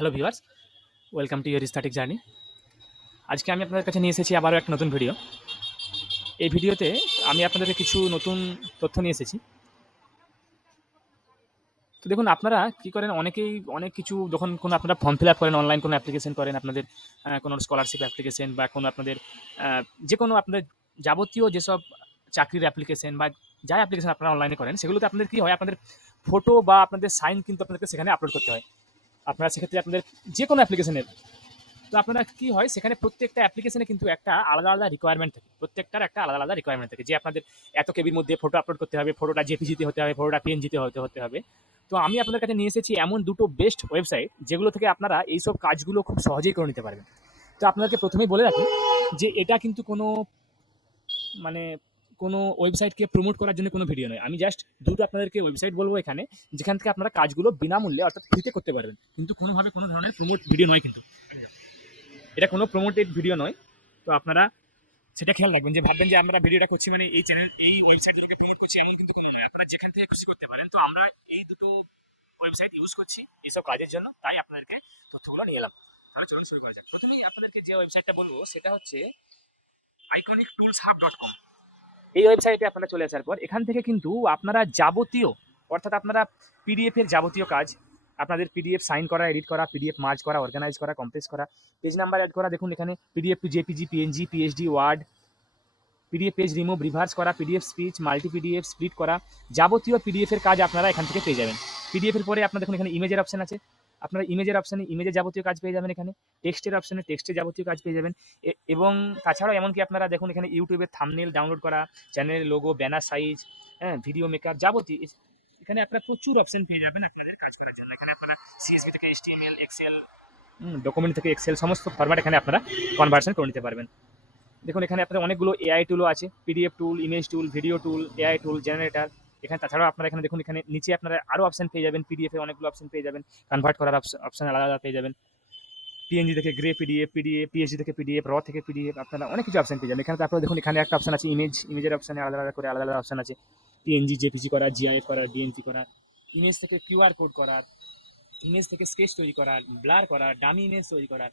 Hello viewers, welcome to your static journey. আজকে আমি আপনাদের কাছে নিয়ে এসেছি আবারও একটা নতুন ভিডিও। এই ভিডিওতে আমি আপনাদেরকে কিছু নতুন তথ্য নিয়ে এসেছি। তো দেখুন, আপনারা কি করেন, অনেকেই অনেক কিছু যখন কোনো আপনারা ফর্ম ফিল আপ করেন, অনলাইন কোনো অ্যাপ্লিকেশন করেন, আপনাদের কোনো স্কলারশিপ অ্যাপ্লিকেশন বা কোনো আপনাদের যেকোনো আপনাদের যাবতীয় যেসব চাকরির অ্যাপ্লিকেশন বা যা অ্যাপ্লিকেশন আপনারা অনলাইনে করেন, সেগুলোতে আপনাদের কি হয়, আপনাদের ফটো বা আপনাদের সাইন কিন্তু আপনাদেরকে সেখানে আপলোড করতে হয়। আপনারা সেক্ষেত্রে আপনাদের যেকোনো অ্যাপ্লিকেশনের, তো আপনারা কি হয়, সেখানে প্রত্যেকটা অ্যাপ্লিকেশনে কিন্তু একটা আলাদা আলাদা রিকোয়ারমেন্ট থাকে, প্রত্যেকটার একটা আলাদা আলাদা রিকোয়ারমেন্ট থাকে যে আপনাদের এত কেবির মধ্যে ফটো আপলোড করতে হবে, ফটোটা জেপিজিতে হতে হবে, ফটোটা পিএনজিতে হতে হবে। তো আমি আপনাদের কাছে নিয়ে এসেছি এমন দুটো বেস্ট ওয়েবসাইট যেগুলো থেকে আপনারা এইসব কাজগুলো খুব সহজেই করে নিতে পারবেন। তো আপনাদেরকে প্রথমেই বলে রাখি যে এটা কিন্তু কোনো মানে কোনো ওয়েবসাইটকে প্রমোট করার জন্য কোনো ভিডিও নয়। আমি জাস্ট দুটো আপনাদেরকে ওয়েবসাইট বলবো এখানে, যেখান থেকে আপনারা কাজগুলো বিনামূল্যে অর্থাৎ ফ্রিতে করতে পারবেন, কিন্তু কোনোভাবে কোনো ধরনের প্রমোট ভিডিও নয় কিন্তু। এটা কোনো প্রমোটেড ভিডিও নয়। তো আপনারা সেটা খেয়াল রাখবেন, যে ভাববেন যে আমরা ভিডিওটা করছি মানে এই চ্যানেল এই ওয়েবসাইট থেকে প্রমোট করছি, এমন কিন্তু কোনো নয়। আপনারা যেখান থেকে খুশি করতে পারেন। তো আমরা এই দুটো ওয়েবসাইট ইউজ করছি এইসব কাজের জন্য, তাই আপনাদেরকে তথ্যগুলো নিয়ে এলাম। তাহলে চলুন শুরু করা যাক। প্রথমেই আপনাদেরকে যে ওয়েবসাইটটা বলবো সেটা হচ্ছে iconictoolshub.com। এই ওয়েবসাইটে আপনারা চলে আসার পর এখান থেকে কিন্তু আপনারা যাবতীয়, অর্থাৎ আপনারা পিডিএফ এর যাবতীয় কাজ, আপনাদের পিডিএফ সাইন করা, এডিট করা, পিডিএফ মার্জ করা, অর্গানাইজ করা, কম্প্রেস করা, পেজ নাম্বার অ্যাড করা, দেখুন এখানে PDF to JPG, PNG, PhD, Word, PDF page remove, reverse করা, PDF speech, multi PDF split করা, যাবতীয় পিডিএফ এর কাজ আপনারা এখান থেকে পেয়ে যাবেন। পিডিএফ এর পরে আপনারা দেখুন এখানে ইমেজের অপশন আছে, আপনারা ইমেজের অপশানে ইমেজের যাবতীয় কাজ পেয়ে যাবেন, এখানে টেক্সটের অপশানে টেক্সটের যাবতীয় কাজ পেয়ে যাবেন। এবং তাছাড়াও এমনকি আপনারা দেখুন এখানে ইউটিউবের থাম্বনেল ডাউনলোড করা, চ্যানেলের লোগো, ব্যানার সাইজ, হ্যাঁ, ভিডিও মেকার, যাবতীয় এখানে আপনারা প্রচুর অপশন পেয়ে যাবেন আপনাদের কাজ করার জন্য। এখানে আপনারা সিএসভি থেকে এইচটিএমএল, এক্সেল, ডকুমেন্ট থেকে এক্সেল, সমস্ত ফরম্যাট এখানে আপনারা কনভার্সন করে নিতে পারবেন। দেখুন এখানে আপনার অনেকগুলো এআই টুলও আছে, পিডিএফ টুল, ইমেজ টুল, ভিডিও টুল, এআই টুল, জেনারেটর। এখানে তাছাড়াও আপনারা এখানে দেখুন এখানে নিচে আপনারা আরও অপশন পেয়ে যাবেন, পিডিএফ এ অনেকগুলো অপশন পেয়ে যাবেন, কনভার্ট করার অপশন আলাদা আলাদা পেয়ে যাবেন, পিএনজি থেকে গ্রে পিডিএফ, পিএইচডি থেকে পিডিএফ, র থেকে পিডিএফ, আপনারা অনেক কিছু অপশন পেয়ে যাবেন। এখানে তারপরে দেখুন এখানে একটা অপশন আছে ইমেজের অপশনে আলাদা আলাদা করে আলাদা আলাদা অপশন আছে, পিএনজি, জেপিজি করা, জিআইএফ করার, ডিএনজি করার, ইমেজ থেকে কিউআর কোড করার, ইমেজ থেকে স্কেচ তৈরি করার, ব্লার করার, ডামি ইমেজ তৈরি করার,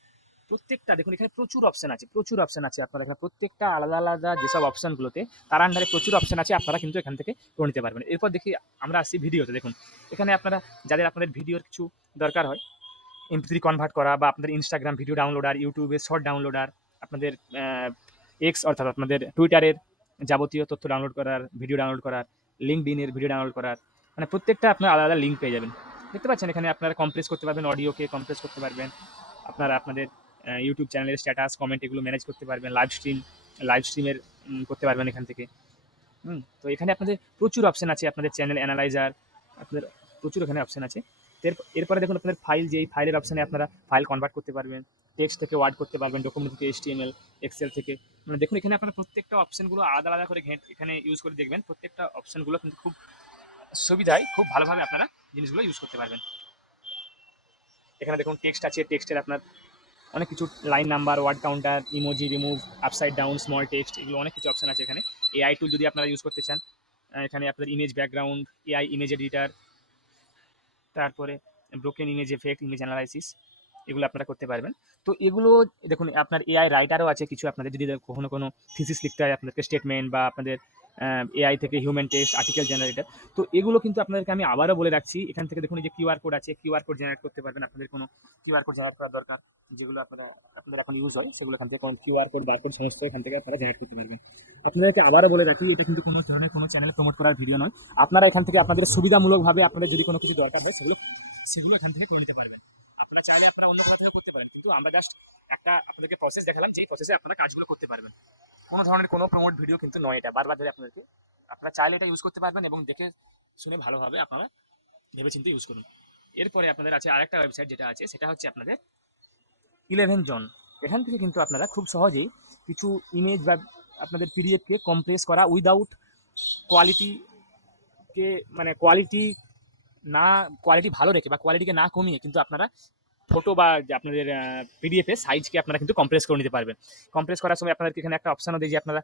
প্রত্যেকটা দেখুন এখানে প্রচুর অপশন আছে, প্রচুর অপশন আছে। আপনারা এখানে প্রত্যেকটা আলাদা আলাদা যেসব অপশনগুলোতে তার আন্ডারে প্রচুর অপশন আছে, আপনারা কিন্তু এখান থেকে করে নিতে পারবেন। এরপর দেখি আমরা আসছি ভিডিওতে। দেখুন এখানে আপনারা যাদের আপনাদের ভিডিওর কিছু দরকার হয়, এমপি3 কনভার্ট করা, বা আপনাদের ইনস্টাগ্রাম ভিডিও ডাউনলোডার, ইউটিউবে শর্ট ডাউনলোডার, আপনাদের এক্স অর্থাৎ আপনাদের টুইটারের যাবতীয় তথ্য ডাউনলোড করার, ভিডিও ডাউনলোড করার, লিঙ্কডইনের ভিডিও ডাউনলোড করার, মানে প্রত্যেকটা আপনার আলাদা আলাদা লিঙ্ক পেয়ে যাবেন। দেখতে পাচ্ছেন এখানে আপনারা কম্প্রেস করতে পারবেন, অডিওকে কম্প্রেস করতে পারবেন, আপনারা আপনাদের ইউটিউব চ্যানেলের স্ট্যাটাস, কমেন্ট এগুলো ম্যানেজ করতে পারবেন, লাইভ স্ট্রিমের করতে পারবেন এখান থেকে। তো এখানে আপনাদের প্রচুর অপশন আছে, আপনাদের চ্যানেল অ্যানালাইজার, আপনাদের প্রচুর এখানে অপশন আছে। এরপরে দেখুন আপনাদের ফাইল, যেই ফাইলের অপশানে আপনারা ফাইল কনভার্ট করতে পারবেন, টেক্সট থেকে ওয়ার্ড করতে পারবেন, ডকুমেন্ট থেকে এইচটিএমএল, এক্সেল থেকে, মানে দেখুন এখানে আপনারা প্রত্যেকটা অপশনগুলো আলাদা আলাদা করে এখানে ইউজ করে দেখবেন, প্রত্যেকটা অপশনগুলো কিন্তু খুব সুবিধায় খুব ভালোভাবে আপনারা জিনিসগুলো ইউজ করতে পারবেন। এখানে দেখুন টেক্সট আছে, টেক্সটের আপনার অনেক কিছু line number, word counter, emoji, remove, upside down, small text, এগুলো অনেক কিছু অপশন আছে এখানে। এআই টুল যদি আপনারা ইউজ করতে চান, এখানে আপনাদের image background, AI image editor, তারপরে broken image effect, image analysis, এগুলো আপনারা করতে পারবেন। তো এগুলো দেখুন আপনার এআই রাইটারও আছে কিছু, আপনাদের যদি কখনো কোনো থিসিস লিখতে হয়, আপনাদেরকে স্টেটমেন্ট বা আপনাদের এআই থেকে হিউম্যান টেক্সট, আর্টিকেল জেনারেটর। তো এগুলো কিন্তু আপনাদেরকে আমি আবারও বলে রাখছি, এখান থেকে দেখুন এই যে কিউআর কোড আছে, কিউআর কোড জেনারেট করতে পারবেন। আপনাদের কোনো কিউআর কোড জেনারেট করার দরকার, যেগুলো আপনাদের এখন ইউজ হয়, সেগুলো এখান থেকে কোনো কিউআর কোড, বারকোড সমস্ত এখান থেকে আপনারা জেনারেট করতে পারবেন। আপনাদেরকে আবারও বলে রাখি, এটা কিন্তু কোনো ধরনের কোনো চ্যানেল প্রমোট করার ভিডিও নয়। আপনারা এখান থেকে আপনাদের সুবিধামূলকভাবে আপনাদের যদি কোনো কিছু দরকার হয় সেগুলো সেগুলো এখান থেকে করে নিতে পারবেন। আপনারা চাইলে আপনারা অন্য কোথাও করতে পারেন, কিন্তু আমরা জাস্ট একটা আপনাদেরকে প্রসেস দেখালাম, যে প্রসেসে আপনারা কাজগুলো করতে পারবেন। কোনো ধরনের কোনো প্রমোট ভিডিও কিন্তু নয় এটা, বারবার ধরে আপনাদেরকে, আপনারা চাইলে এটা ইউজ করতে পারবেন এবং দেখে শুনে ভালোভাবে আপনারা ভেবেচিন্তে ইউজ করুন। এরপরে আপনাদের আছে আরেকটা ওয়েবসাইট যেটা আছে, সেটা হচ্ছে আপনাদের 11 জন। এখান থেকে কিন্তু আপনারা খুব সহজেই কিছু ইমেজ বা আপনাদের পিডিএফকে কম্প্রেস করা উইদাউট কোয়ালিটিকে, মানে কোয়ালিটি ভালো রেখে বা কোয়ালিটিকে না কমিয়ে কিন্তু আপনারা ফটো বা আপনাদের পিডিএফ এর সাইজকে আপনারা কিন্তু কম্প্রেস করে নিতে পারবেন। কম্প্রেস করার সময় আপনাদেরকে এখানে একটা অপশনও দেয় যে আপনারা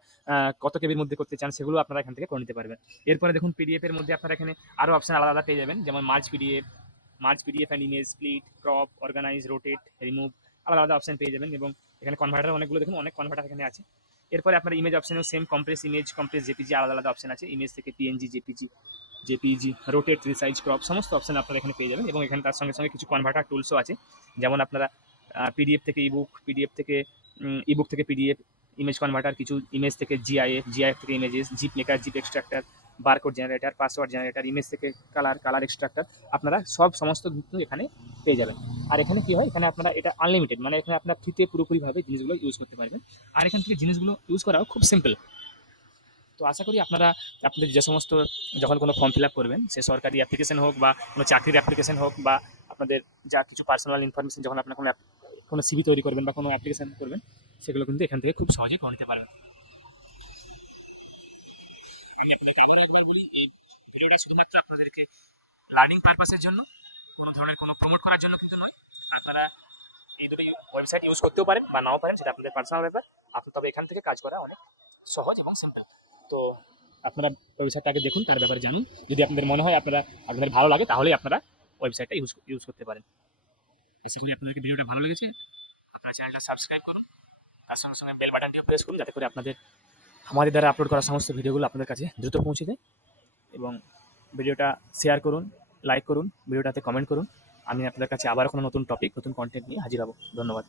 কত কেবির মধ্যে করতে চান, সেগুলো আপনারা এখান থেকে করে নিতে পারবেন। এরপরে দেখুন পিডিএফ এর মধ্যে আপনারা এখানে আরও অপশন আলাদা আলাদা পেয়ে যাবেন, যেমন merge PDF, merge PDF and image, split, crop, organise, rotate, remove, আলাদা আলাদা অপশন পেয়ে যাবেন। এবং এখানে কনভার্টার অনেকগুলো, দেখুন অনেক কনভার্টার এখানে আছে। এরপরে আপনার ইমেজ অপশনেও same compress image, compress JPG, আলাদা আলাদা অপশন আছে। ইমেজ থেকে PNG, JPG, rotate, resize, crop, সমস্ত অপশন আপনারা এখানে পেয়ে যাবেন। এবং এখানে তার সঙ্গে সঙ্গে কিছু কনভার্টার টুলসও আছে, যেমন আপনারা পিডিএফ থেকে ইবুক, পিডিএফ থেকে ইবুক থেকে পিডিএফ, ইমেজ কনভার্টার, কিছু ইমেজ থেকে জিআইএফ, জিআইএফ থেকে images, zip maker, zip extractor, barcode generator, password generator, image থেকে কালার, কালার এক্সট্রাক্টর, আপনারা সমস্ত কিন্তু এখানে পেয়ে যাবেন। আর এখানে কি হয়, এখানে আপনারা এটা আনলিমিটেড, মানে এখানে আপনার ফ্রিতে পুরোপুরিভাবে জিনিসগুলো ইউজ করতে পারবেন। আর এখান থেকে জিনিসগুলো ইউজ করাও খুব সিম্পল। তো আশা করি আপনারা আপনাদের যে সমস্ত যখন কোনো ফর্ম ফিল আপ করবেন, সে সরকারি অ্যাপ্লিকেশন হোক বা কোনো চাকরির অ্যাপ্লিকেশন হোক, বা আপনাদের যা কিছু পার্সোনাল ইনফরমেশন যখন আপনার কোনো সিভি তৈরি করবেন বা কোনো অ্যাপ্লিকেশন করবেন, সেগুলো কিন্তু এখান থেকে খুব সহজে করে নিতে পারবেন। আমি আপনাদের আবার একবার বলি, এই ভিডিওটা শুধুমাত্র আপনাদেরকে লার্নিং পারপাসের জন্য, কোনো ধরনের কোনো প্রমোট করার জন্য কিন্তু নয়। আপনারা এই দুটো ওয়েবসাইট ইউজ করতেও পারেন বা নাও পারেন, সেটা আপনাদের পার্সোনাল ব্যাপার। তবে এখান থেকে কাজ করা অনেক সহজ এবং সিম্পল। তো আপনারা ওয়েবসাইটটা আগে দেখুন, তার ব্যাপারে জানুন। যদি আপনাদের মনে হয় আপনাদের ভালো লাগে, তাহলেই আপনারা ওয়েবসাইটটা ইউজ করতে পারেন। আশা করি আপনাদেরকে ভিডিওটা ভালো লেগেছে। আপনারা চ্যানেলটা সাবস্ক্রাইব করুন, তার সঙ্গে সঙ্গে বেল বাটনটিও প্রেস করুন, যাতে করে আমাদের দ্বারা আপলোড করা সমস্ত ভিডিওগুলো আপনাদের কাছে দ্রুত পৌঁছে যায়। এবং ভিডিওটা শেয়ার করুন, লাইক করুন, ভিডিওটাতে কমেন্ট করুন। আমি আপনাদের কাছে আবার কোনো নতুন টপিক, নতুন কন্টেন্ট নিয়ে হাজির হব। ধন্যবাদ।